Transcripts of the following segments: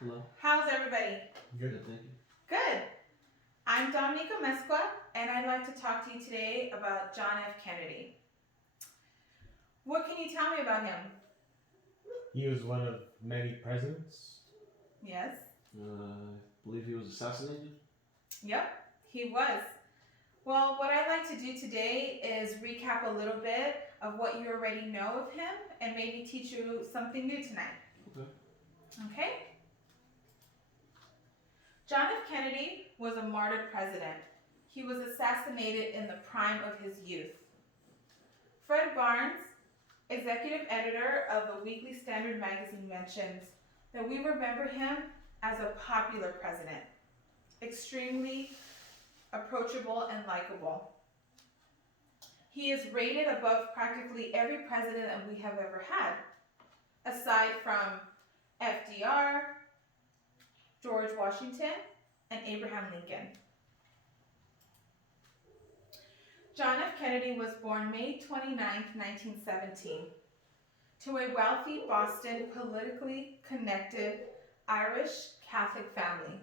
Hello. How's everybody? Good, thank you. Good. I'm Dominica Mesqua, and I'd like to talk to you today about John F. Kennedy. What can you tell me about him? He was one of many presidents. Yes? I believe he was assassinated. Yep, he was. Well, what I'd like to do today is recap a little bit of what you already know of him and maybe teach you something new tonight. Okay. Okay? John F. Kennedy was a martyred president. He was assassinated in the prime of his youth. Fred Barnes, executive editor of the Weekly Standard magazine, mentions that we remember him as a popular president, extremely approachable and likable. He is rated above practically every president that we have ever had, aside from FDR, George Washington, and Abraham Lincoln. John F. Kennedy was born May 29, 1917, to a wealthy Boston, politically connected Irish Catholic family.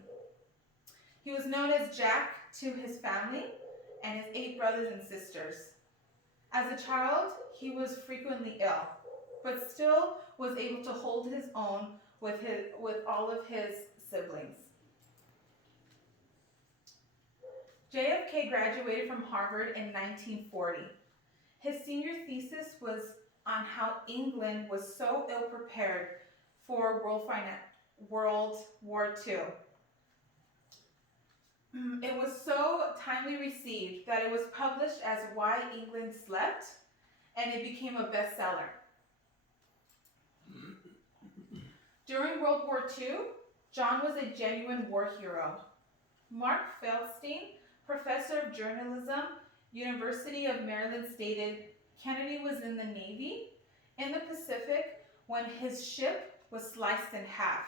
He was known as Jack to his family and his 8 brothers and sisters. As a child, he was frequently ill, but still was able to hold his own with all of his siblings. JFK graduated from Harvard in 1940. His senior thesis was on how England was so ill-prepared for World War II. It was so timely received that it was published as Why England Slept, and it became a bestseller. During World War II, John was a genuine war hero. Mark Feldstein, professor of journalism, University of Maryland, stated Kennedy was in the Navy in the Pacific when his ship was sliced in half.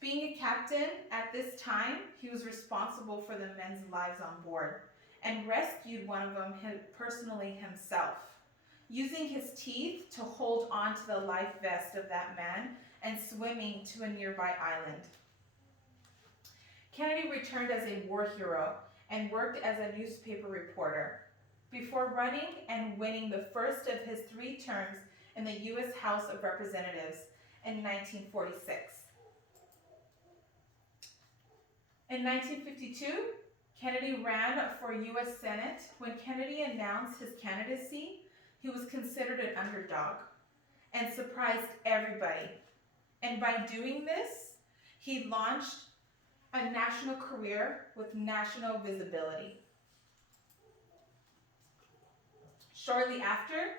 Being a captain at this time, he was responsible for the men's lives on board and rescued one of them personally himself, using his teeth to hold on to the life vest of that man and swimming to a nearby island. Kennedy returned as a war hero and worked as a newspaper reporter before running and winning the first of his 3 terms in the U.S. House of Representatives in 1946. In 1952, Kennedy ran for U.S. Senate. When Kennedy announced his candidacy, he was considered an underdog and surprised everybody. And by doing this, he launched a national career with national visibility. Shortly after,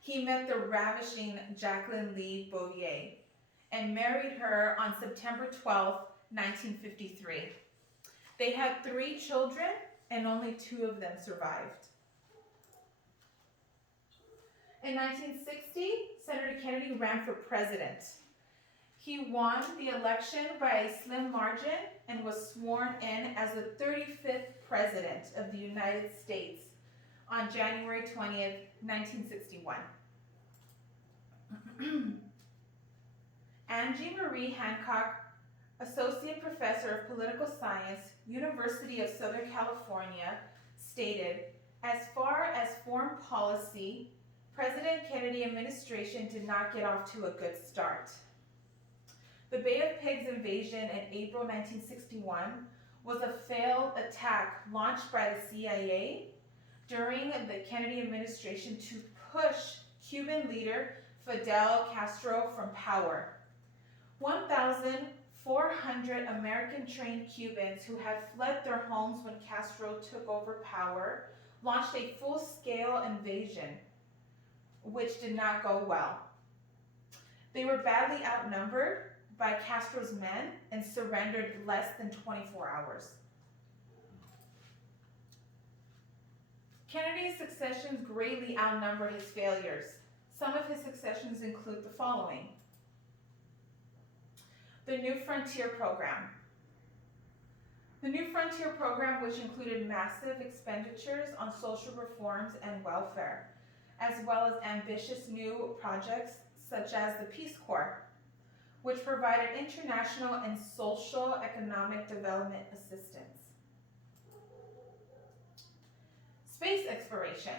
he met the ravishing Jacqueline Lee Bouvier and married her on September 12, 1953. They had 3 children, and only 2 of them survived. In 1960, Senator Kennedy ran for president. He won the election by a slim margin and was sworn in as the 35th President of the United States on January 20th, 1961. Angie Marie Hancock, Associate Professor of Political Science, University of Southern California, stated, as far as foreign policy, President Kennedy administration did not get off to a good start. The Bay of Pigs invasion in April 1961 was a failed attack launched by the CIA during the Kennedy administration to push Cuban leader Fidel Castro from power. 1,400 American-trained Cubans who had fled their homes when Castro took over power launched a full-scale invasion, which did not go well. They were badly outnumbered by Castro's men and surrendered less than 24 hours. Kennedy's successions greatly outnumber his failures. Some of his successions include the following: the New Frontier Program. The New Frontier Program, which included massive expenditures on social reforms and welfare, as well as ambitious new projects such as the Peace Corps, which provided international and social economic development assistance. Space exploration.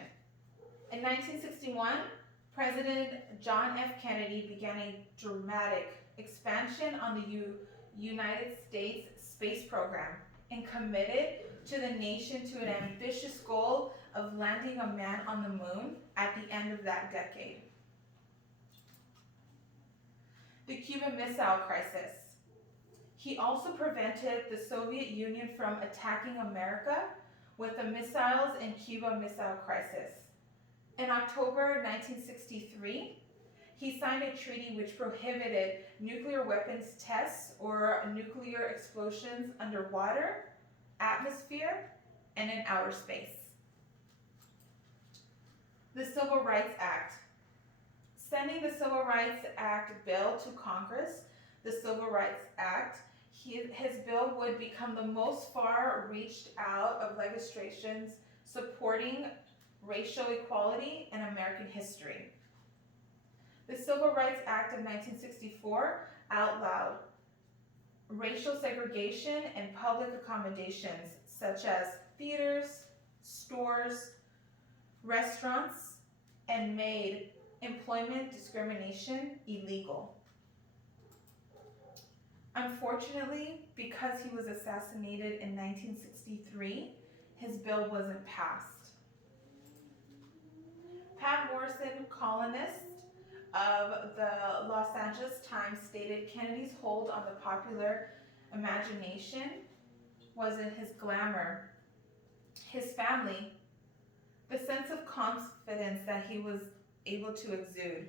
In 1961, President John F. Kennedy began a dramatic expansion on the United States space program and committed to the nation to an ambitious goal of landing a man on the moon at the end of that decade. The Cuban Missile Crisis. He also prevented the Soviet Union from attacking America with the missiles and Cuba Missile Crisis. In October 1963, he signed a treaty which prohibited nuclear weapons tests or nuclear explosions underwater, atmosphere, and in outer space. The Civil Rights Act. Sending the Civil Rights Act bill to Congress, the Civil Rights Act, his bill would become the most far reached out of legislations supporting racial equality in American history. The Civil Rights Act of 1964 outlawed racial segregation and public accommodations such as theaters, stores, restaurants, and made employment discrimination illegal. Unfortunately, because he was assassinated in 1963, his bill wasn't passed. Pat Morrison, columnist of the Los Angeles Times, stated Kennedy's hold on the popular imagination was in his glamour, his family, the sense of confidence that he was able to exude,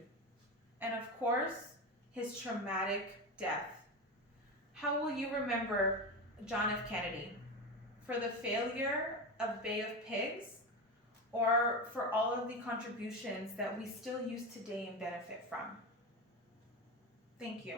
and of course, his traumatic death. How will you remember John F. Kennedy? For the failure of Bay of Pigs, or for all of the contributions that we still use today and benefit from? Thank you.